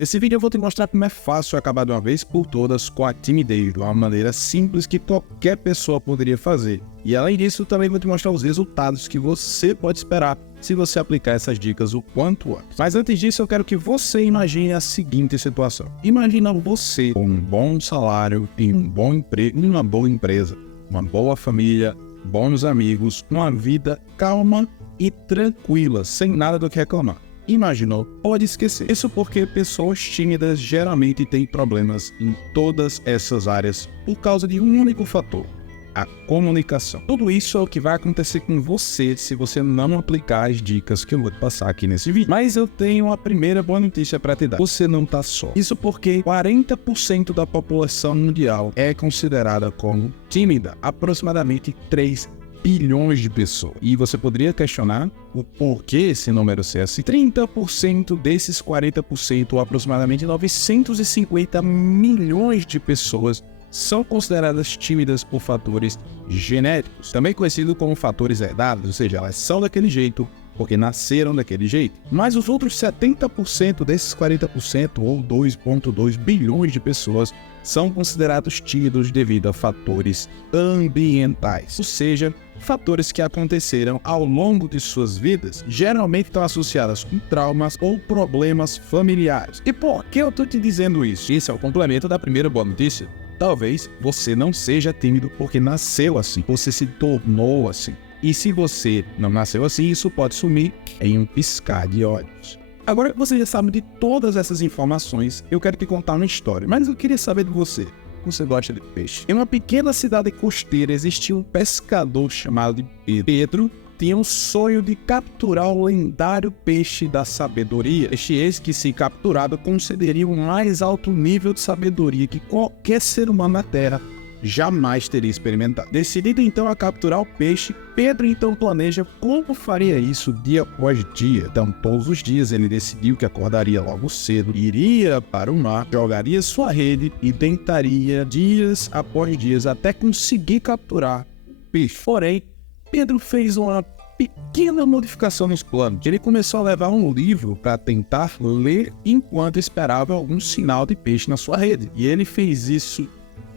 Nesse vídeo eu vou te mostrar como é fácil acabar de uma vez por todas com a timidez, de uma maneira simples que qualquer pessoa poderia fazer. E além disso, também vou te mostrar os resultados que você pode esperar se você aplicar essas dicas o quanto antes. Mas antes disso, eu quero que você imagine a seguinte situação. Imagina você com um bom salário, em um bom emprego, em uma boa empresa, uma boa família, bons amigos, uma vida calma e tranquila, sem nada do que reclamar. Imaginou? Pode esquecer. Isso porque pessoas tímidas geralmente têm problemas em todas essas áreas por causa de um único fator: a comunicação. Tudo isso é o que vai acontecer com você se você não aplicar as dicas que eu vou te passar aqui nesse vídeo. Mas eu tenho a primeira boa notícia para te dar. Você não tá só. Isso porque 40% da população mundial é considerada como tímida. Aproximadamente 3 bilhões de pessoas. E você poderia questionar o porquê esse número ser assim. 30% desses 40%, ou aproximadamente 950 milhões de pessoas, são consideradas tímidas por fatores genéticos, também conhecido como fatores herdados, ou seja, elas são daquele jeito porque nasceram daquele jeito. Mas os outros 70% desses 40%, ou 2,2 bilhões de pessoas, são considerados tímidos devido a fatores ambientais, ou seja, fatores que aconteceram ao longo de suas vidas, geralmente estão associados com traumas ou problemas familiares. E por que eu estou te dizendo isso? Esse é o complemento da primeira boa notícia. Talvez você não seja tímido porque nasceu assim, você se tornou assim. E se você não nasceu assim, isso pode sumir em um piscar de olhos. Agora que você já sabe de todas essas informações, eu quero te contar uma história, mas eu queria saber de você. Você gosta de peixe? Em uma pequena cidade costeira existia um pescador chamado de Pedro. Pedro tinha um sonho de capturar o lendário peixe da sabedoria. Peixe esse que, se capturado, concederia um mais alto nível de sabedoria que qualquer ser humano na Terra jamais teria experimentado. Decidido então a capturar o peixe, Pedro então planeja como faria isso dia após dia. Então todos os dias ele decidiu que acordaria logo cedo, iria para o mar, jogaria sua rede e tentaria dias após dias até conseguir capturar o peixe. Porém, Pedro fez uma pequena modificação nos planos. Ele começou a levar um livro para tentar ler enquanto esperava algum sinal de peixe na sua rede. E ele fez isso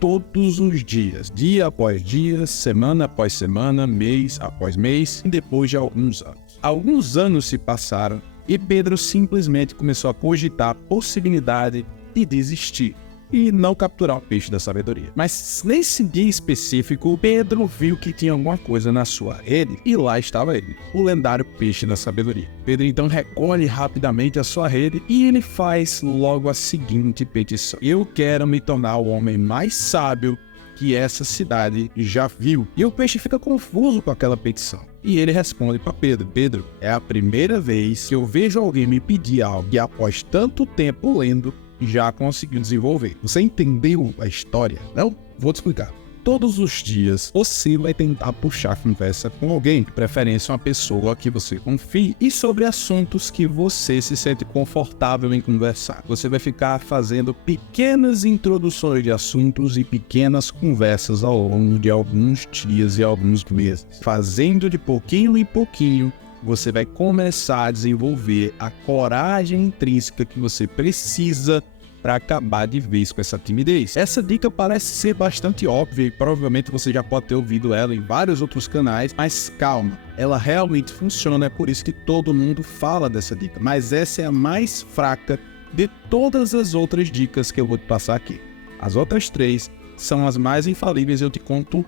todos os dias, dia após dia, semana após semana, mês após mês, e depois de alguns anos. Alguns anos se passaram e Pedro simplesmente começou a cogitar a possibilidade de desistir e não capturar o peixe da sabedoria. Mas nesse dia específico, Pedro viu que tinha alguma coisa na sua rede e lá estava ele, o lendário peixe da sabedoria. Pedro então recolhe rapidamente a sua rede e ele faz logo a seguinte petição: eu quero me tornar o homem mais sábio que essa cidade já viu. E o peixe fica confuso com aquela petição. E ele responde para Pedro: Pedro, é a primeira vez que eu vejo alguém me pedir algo que após tanto tempo lendo, já conseguiu desenvolver. Você entendeu a história? Não? Vou te explicar. Todos os dias você vai tentar puxar conversa com alguém, de preferência uma pessoa que você confie, e sobre assuntos que você se sente confortável em conversar. Você vai ficar fazendo pequenas introduções de assuntos e pequenas conversas ao longo de alguns dias e alguns meses. Fazendo de pouquinho em pouquinho, você vai começar a desenvolver a coragem intrínseca que você precisa para acabar de vez com essa timidez. Essa dica parece ser bastante óbvia e provavelmente você já pode ter ouvido ela em vários outros canais, mas calma, ela realmente funciona, é por isso que todo mundo fala dessa dica. Mas essa é a mais fraca de todas as outras dicas que eu vou te passar aqui. As outras 3 são as mais infalíveis e eu te conto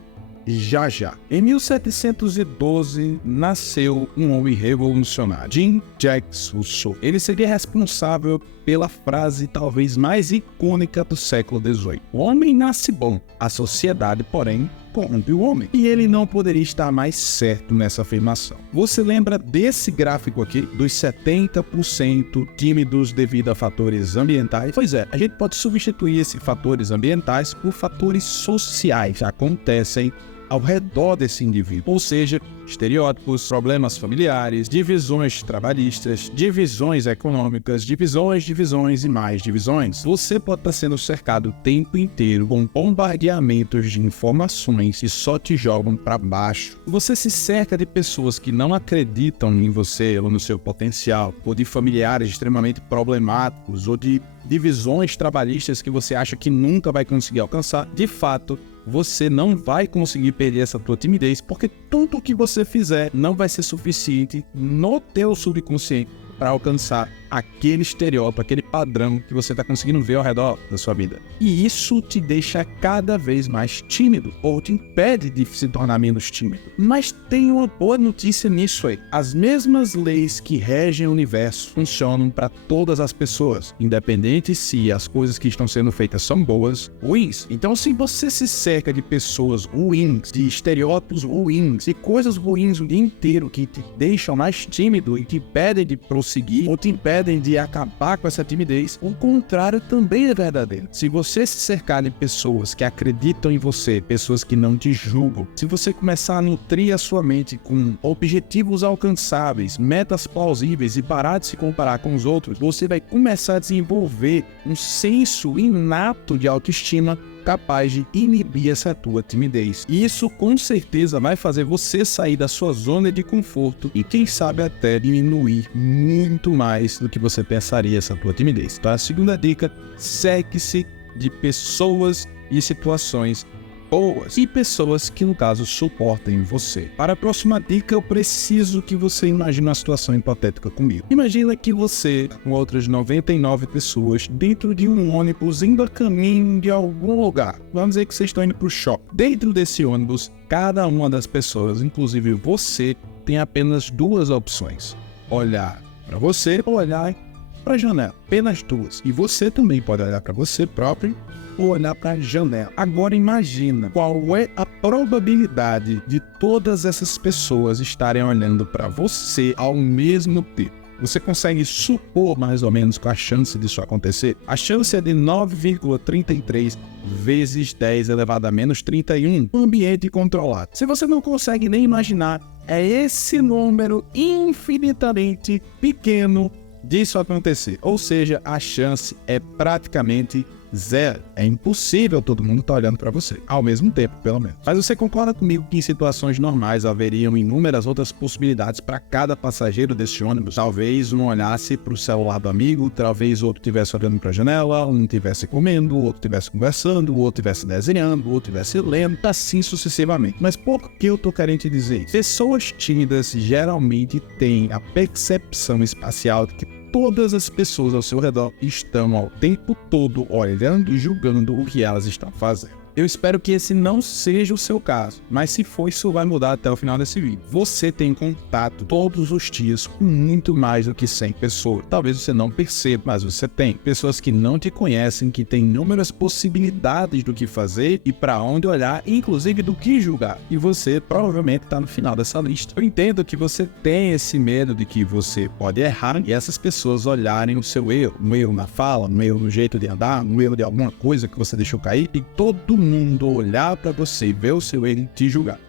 já já. Em 1712, nasceu um homem revolucionário, Jean-Jacques Rousseau. Ele seria responsável pela frase talvez mais icônica do século XVIII: o homem nasce bom, a sociedade, porém, corrompe o homem. E ele não poderia estar mais certo nessa afirmação. Você lembra desse gráfico aqui, dos 70% tímidos devido a fatores ambientais? Pois é, a gente pode substituir esses fatores ambientais por fatores sociais que acontecem ao redor desse indivíduo. Ou seja, estereótipos, problemas familiares, divisões trabalhistas, divisões econômicas, divisões e mais divisões. Você pode estar sendo cercado o tempo inteiro com bombardeamentos de informações que só te jogam para baixo. Você se cerca de pessoas que não acreditam em você ou no seu potencial, ou de familiares extremamente problemáticos, ou de divisões trabalhistas que você acha que nunca vai conseguir alcançar. De fato, você não vai conseguir perder essa tua timidez, porque tudo o que você fizer não vai ser suficiente no teu subconsciente para alcançar aquele estereótipo, aquele padrão que você está conseguindo ver ao redor da sua vida. E isso te deixa cada vez mais tímido, ou te impede de se tornar menos tímido. Mas tem uma boa notícia nisso aí. As mesmas leis que regem o universo funcionam para todas as pessoas, independente se as coisas que estão sendo feitas são boas ou ruins. Então, se você se cerca de pessoas ruins, de estereótipos ruins, de coisas ruins o dia inteiro que te deixam mais tímido e te impedem de prosseguir, ou te impedem de acabar com essa timidez, o contrário também é verdadeiro. Se você se cercar de pessoas que acreditam em você, pessoas que não te julgam, se você começar a nutrir a sua mente com objetivos alcançáveis, metas plausíveis e parar de se comparar com os outros, você vai começar a desenvolver um senso inato de autoestima capaz de inibir essa tua timidez. E isso com certeza vai fazer você sair da sua zona de conforto e quem sabe até diminuir muito mais do que você pensaria essa tua timidez. Então a segunda dica, cerque-se de pessoas e situações boas e pessoas que, no caso, suportem você. Para a próxima dica, eu preciso que você imagine uma situação hipotética comigo. Imagina que você, com outras 99 pessoas, dentro de um ônibus indo a caminho de algum lugar. Vamos dizer que vocês estão indo para o shopping. Dentro desse ônibus, cada uma das pessoas, inclusive você, tem apenas duas opções. Olhar para você ou olhar para a janela. Apenas duas. E você também pode olhar para você próprio ou olhar para a janela. Agora imagina qual é a probabilidade de todas essas pessoas estarem olhando para você ao mesmo tempo. Você consegue supor mais ou menos qual a chance disso acontecer? A chance é de 9,33 vezes 10 elevado a menos 31 no ambiente controlado. Se você não consegue nem imaginar, é esse número infinitamente pequeno disso acontecer. Ou seja, a chance é praticamente zero. É impossível todo mundo estar olhando para você, ao mesmo tempo, pelo menos. Mas você concorda comigo que em situações normais haveriam inúmeras outras possibilidades para cada passageiro desse ônibus? Talvez um olhasse para o celular do amigo, talvez outro estivesse olhando para a janela, um estivesse comendo, o outro estivesse conversando, o outro estivesse desenhando, o outro estivesse lendo, assim sucessivamente. Mas por que eu tô querendo te dizer isso? Pessoas tímidas geralmente têm a percepção espacial de que todas as pessoas ao seu redor estão ao tempo todo olhando e julgando o que elas estão fazendo. Eu espero que esse não seja o seu caso, mas se for, isso vai mudar até o final desse vídeo. Você tem contato todos os dias com muito mais do que 100 pessoas. Talvez você não perceba, mas você tem. Pessoas que não te conhecem, que têm inúmeras possibilidades do que fazer e para onde olhar, inclusive do que julgar. E você provavelmente está no final dessa lista. Eu entendo que você tem esse medo de que você pode errar e essas pessoas olharem o seu erro. Um erro na fala, um erro no jeito de andar, um erro de alguma coisa que você deixou cair e todo mundo olhar para você e ver o seu erro e te julgar.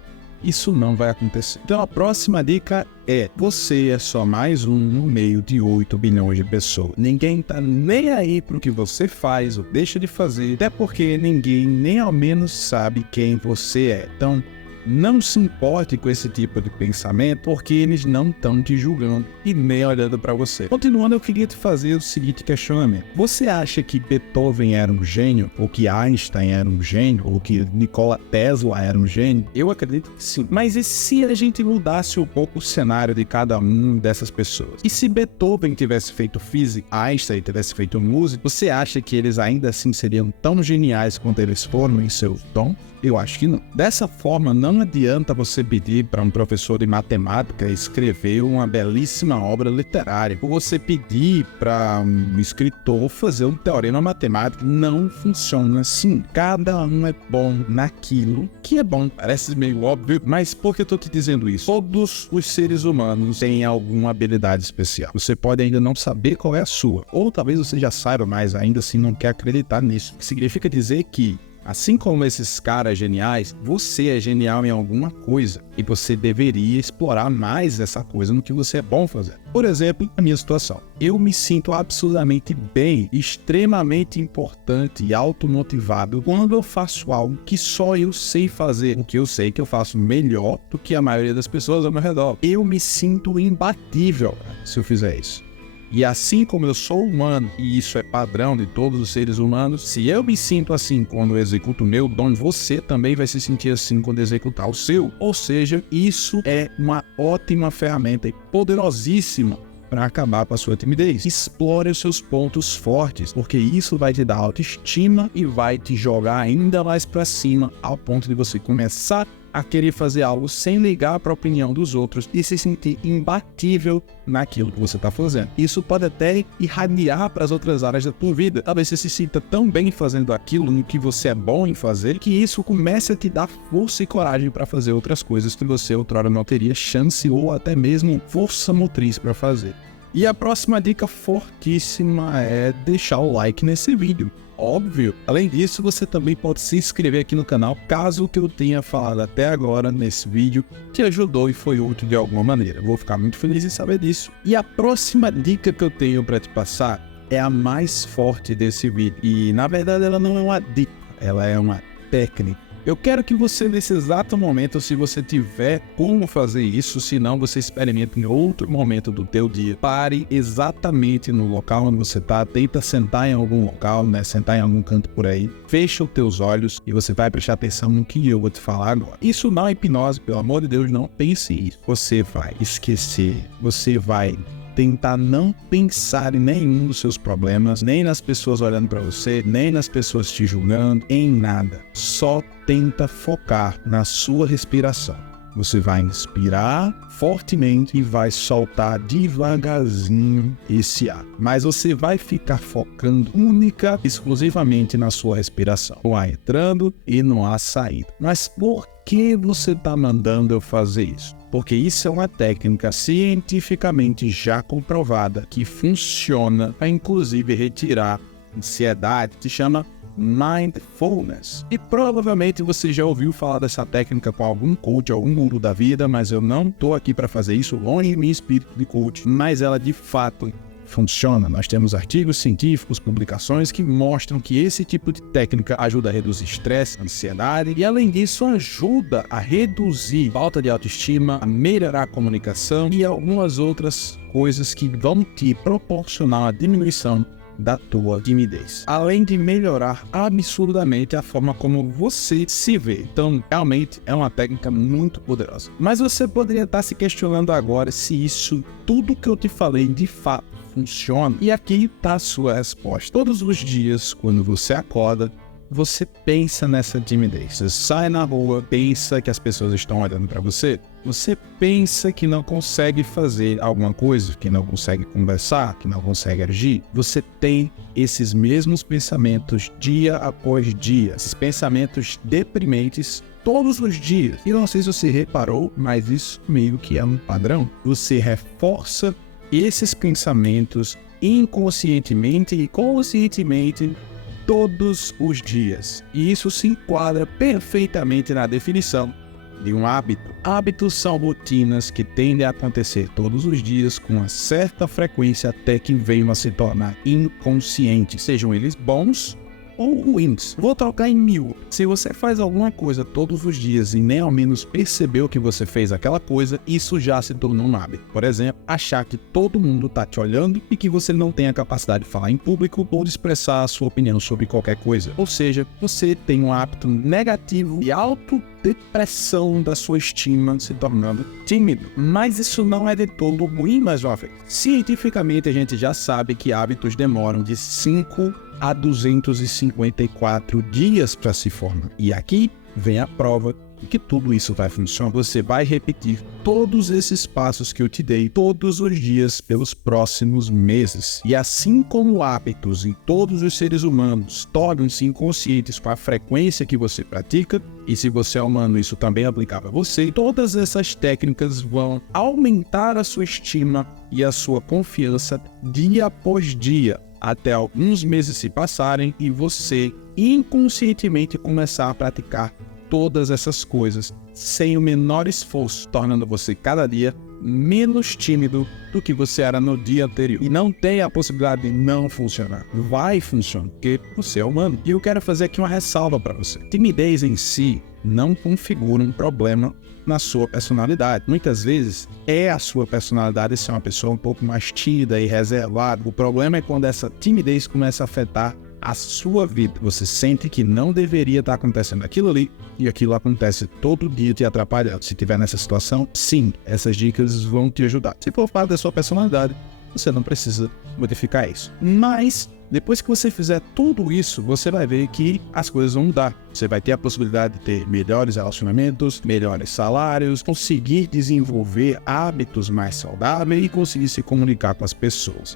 Isso não vai acontecer. Então a próxima dica é: você é só mais um no meio de 8 bilhões de pessoas. Ninguém tá nem aí pro que você faz ou deixa de fazer, até porque ninguém nem ao menos sabe quem você é. Então não se importe com esse tipo de pensamento, porque eles não estão te julgando e nem olhando para você. Continuando, eu queria te fazer o seguinte questionamento. Você acha que Beethoven era um gênio? Ou que Einstein era um gênio? Ou que Nikola Tesla era um gênio? Eu acredito que sim. Mas e se a gente mudasse um pouco o cenário de cada uma dessas pessoas? E se Beethoven tivesse feito física, Einstein tivesse feito música, você acha que eles ainda assim seriam tão geniais quanto eles foram em seus dons? Eu acho que não. Dessa forma, não adianta você pedir para um professor de matemática escrever uma belíssima obra literária, ou você pedir para um escritor fazer um teorema matemático. Não funciona assim. Cada um é bom naquilo que é bom. Parece meio óbvio, mas por que eu estou te dizendo isso? Todos os seres humanos têm alguma habilidade especial. Você pode ainda não saber qual é a sua, ou talvez você já saiba, mas ainda assim não quer acreditar nisso. Significa dizer que Assim como esses caras geniais, você é genial em alguma coisa e você deveria explorar mais essa coisa no que você é bom fazendo. Por exemplo, a minha situação. Eu me sinto absurdamente bem, extremamente importante e automotivado quando eu faço algo que só eu sei fazer, o que eu sei que eu faço melhor do que a maioria das pessoas ao meu redor. Eu me sinto imbatível se eu fizer isso. E assim como eu sou humano, e isso é padrão de todos os seres humanos, se eu me sinto assim quando eu executo o meu dom, você também vai se sentir assim quando executar o seu. Ou seja, isso é uma ótima ferramenta e poderosíssima para acabar com a sua timidez. Explore os seus pontos fortes, porque isso vai te dar autoestima e vai te jogar ainda mais para cima, ao ponto de você começar a querer fazer algo sem ligar para a opinião dos outros e se sentir imbatível naquilo que você está fazendo. Isso pode até irradiar para as outras áreas da tua vida. Talvez você se sinta tão bem fazendo aquilo no que você é bom em fazer, que isso comece a te dar força e coragem para fazer outras coisas que você outrora não teria chance ou até mesmo força motriz para fazer. E a próxima dica fortíssima é deixar o like nesse vídeo. Óbvio. Além disso, você também pode se inscrever aqui no canal, caso o que eu tenha falado até agora nesse vídeo te ajudou e foi útil de alguma maneira. Vou ficar muito feliz em saber disso. E a próxima dica que eu tenho para te passar é a mais forte desse vídeo. E na verdade ela não é uma dica, ela é uma técnica. Eu quero que você, nesse exato momento, se você tiver como fazer isso, se não, você experimente em outro momento do teu dia. Pare exatamente no local onde você está, tenta sentar em algum local, sentar em algum canto por aí. Fecha os teus olhos e você vai prestar atenção no que eu vou te falar agora. Isso não é hipnose, pelo amor de Deus, não pense isso. Você vai esquecer, você vai tentar não pensar em nenhum dos seus problemas, nem nas pessoas olhando para você, nem nas pessoas te julgando, em nada. Só tenta focar na sua respiração. Você vai inspirar fortemente e vai soltar devagarzinho esse ar. Mas você vai ficar focando única e exclusivamente na sua respiração. No ar entrando e no ar saindo. Mas por que você está mandando eu fazer isso? Porque isso é uma técnica cientificamente já comprovada que funciona para inclusive retirar ansiedade, se chama Mindfulness. E provavelmente você já ouviu falar dessa técnica com algum coach, algum guru da vida, mas eu não estou aqui para fazer isso, longe de mim espírito de coach, mas ela de fato funciona. Nós temos artigos científicos, publicações que mostram que esse tipo de técnica ajuda a reduzir estresse, ansiedade e, além disso, ajuda a reduzir falta de autoestima, a melhorar a comunicação e algumas outras coisas que vão te proporcionar a diminuição da tua timidez, além de melhorar absurdamente a forma como você se vê. Então, realmente é uma técnica muito poderosa. Mas você poderia estar se questionando agora se isso, tudo que eu te falei, de fato funciona. E aqui está a sua resposta. Todos os dias, quando você acorda, você pensa nessa timidez. Você sai na rua, pensa que as pessoas estão olhando para você. Você pensa que não consegue fazer alguma coisa, que não consegue conversar, que não consegue agir. Você tem esses mesmos pensamentos dia após dia. Esses pensamentos deprimentes todos os dias. E não sei se você reparou, mas isso meio que é um padrão. Você reforça esses pensamentos inconscientemente e conscientemente todos os dias. E isso se enquadra perfeitamente na definição de um hábito. Hábitos são rotinas que tendem a acontecer todos os dias com uma certa frequência até que venham a se tornar inconscientes, sejam eles bons ou ruins. Vou trocar em 1000. Se você faz alguma coisa todos os dias e nem ao menos percebeu que você fez aquela coisa, isso já se tornou um hábito. Por exemplo, achar que todo mundo está te olhando e que você não tem a capacidade de falar em público ou de expressar a sua opinião sobre qualquer coisa. Ou seja, você tem um hábito negativo e autodepressão da sua estima, se tornando tímido. Mas isso não é de todo ruim, mais uma vez. Cientificamente, a gente já sabe que hábitos demoram de 5 a 254 dias para se formar. E aqui vem a prova de que tudo isso vai funcionar. Você vai repetir todos esses passos que eu te dei todos os dias pelos próximos meses. E assim como hábitos em todos os seres humanos tornam-se inconscientes com a frequência que você pratica, e se você é humano isso também é aplicável a você, todas essas técnicas vão aumentar a sua estima e a sua confiança dia após dia, até alguns meses se passarem e você inconscientemente começar a praticar todas essas coisas sem o menor esforço, tornando você cada dia menos tímido do que você era no dia anterior. E não tem a possibilidade de não funcionar. Vai funcionar, porque você é humano. E eu quero fazer aqui uma ressalva para você. Timidez em si não configura um problema na sua personalidade. Muitas vezes é a sua personalidade ser uma pessoa um pouco mais tímida e reservada. O problema é quando essa timidez começa a afetar a sua vida. Você sente que não deveria estar acontecendo aquilo ali e aquilo acontece todo dia te atrapalhando. Se estiver nessa situação, sim, essas dicas vão te ajudar. Se for parte da sua personalidade, você não precisa modificar isso. Mas depois que você fizer tudo isso, você vai ver que as coisas vão mudar. Você vai ter a possibilidade de ter melhores relacionamentos, melhores salários, conseguir desenvolver hábitos mais saudáveis e conseguir se comunicar com as pessoas.